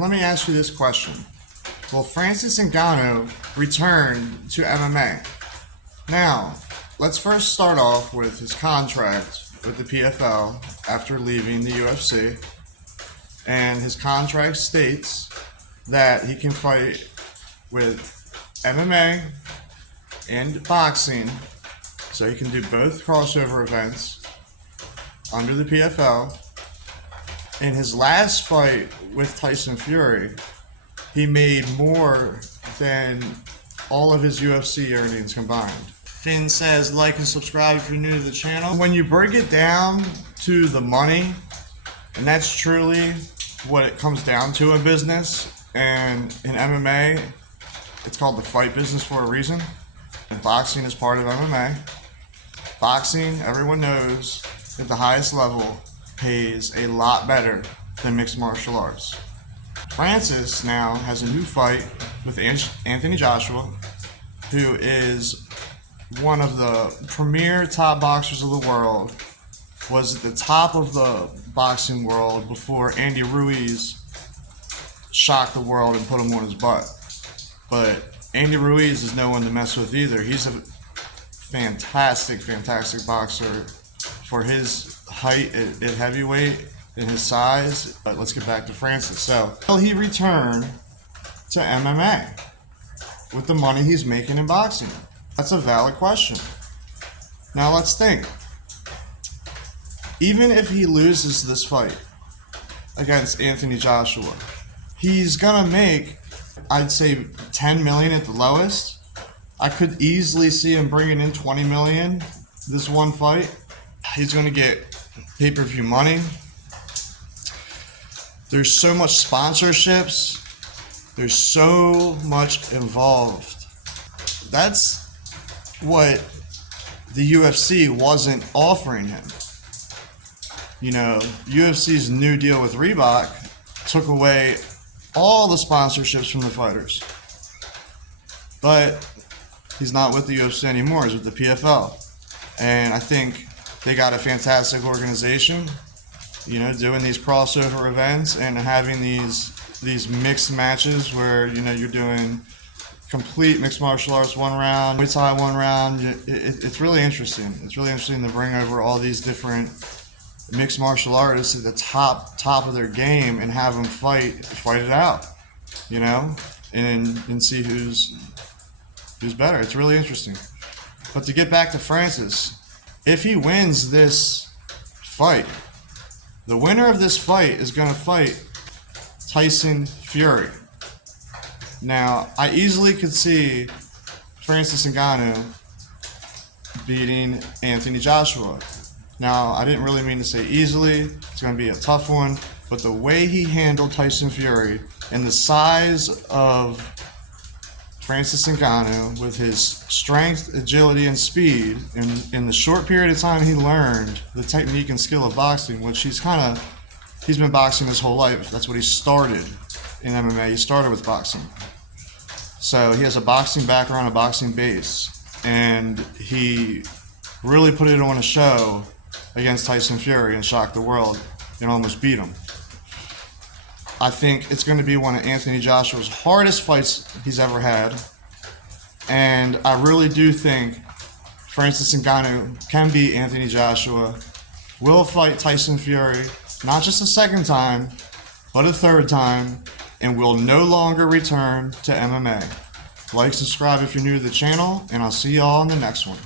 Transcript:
Let me ask you this question. Will Francis Ngannou return to MMA? Now, let's first start off with his contract with the PFL after leaving the UFC. And his contract states that he can fight with MMA and boxing, so he can do both crossover events under the PFL. In his last fight with Tyson Fury, he made more than all of his UFC earnings combined. Finn says like and subscribe if you're new to the channel. When you break it down to the money, and that's truly what it comes down to in business, and in MMA, it's called the fight business for a reason. And boxing is part of MMA. Boxing, everyone knows, at the highest level, pays a lot better than mixed martial arts. Francis now has a new fight with Anthony Joshua, who is one of the premier top boxers of the world, was at the top of the boxing world before Andy Ruiz shocked the world and put him on his butt. But Andy Ruiz is no one to mess with either. He's a fantastic boxer for his height at heavyweight and his size. But let's get back to Francis. So, will he return to MMA with the money he's making in boxing? That's a valid question. Now let's think. Even if he loses this fight against Anthony Joshua, he's gonna make, I'd say, 10 million at the lowest. I could easily see him bringing in 20 million this one fight. He's gonna get pay-per-view money. There's so much sponsorships. There's so much involved. That's what the UFC wasn't offering him. You know, UFC's new deal with Reebok took away all the sponsorships from the fighters. But he's not with the UFC anymore. He's with the PFL. And I think they got a fantastic organization, you know, doing these crossover events and having these mixed matches where, you know, you're doing complete mixed martial arts 1 round, Muay Thai 1 round. It's really interesting. It's really interesting to bring over all these different mixed martial artists at the top of their game and have them fight it out, you know, and see who's better. It's really interesting. But to get back to Francis, if he wins this fight, the winner of this fight is going to fight Tyson Fury. Now, I easily could see Francis Ngannou beating Anthony Joshua. Now, I didn't really mean to say easily. It's going to be a tough one. But the way he handled Tyson Fury and the size of Francis Ngannou with his strength, agility, and speed, in the short period of time he learned the technique and skill of boxing, which he's been boxing his whole life. That's what he started in MMA. He started with boxing. So he has a boxing background, a boxing base, and he really put it on a show against Tyson Fury and shocked the world and almost beat him. I think it's going to be one of Anthony Joshua's hardest fights he's ever had, and I really do think Francis Ngannou can beat Anthony Joshua, will fight Tyson Fury, not just a second time, but a third time, and will no longer return to MMA. Like, subscribe if you're new to the channel, and I'll see y'all in the next one.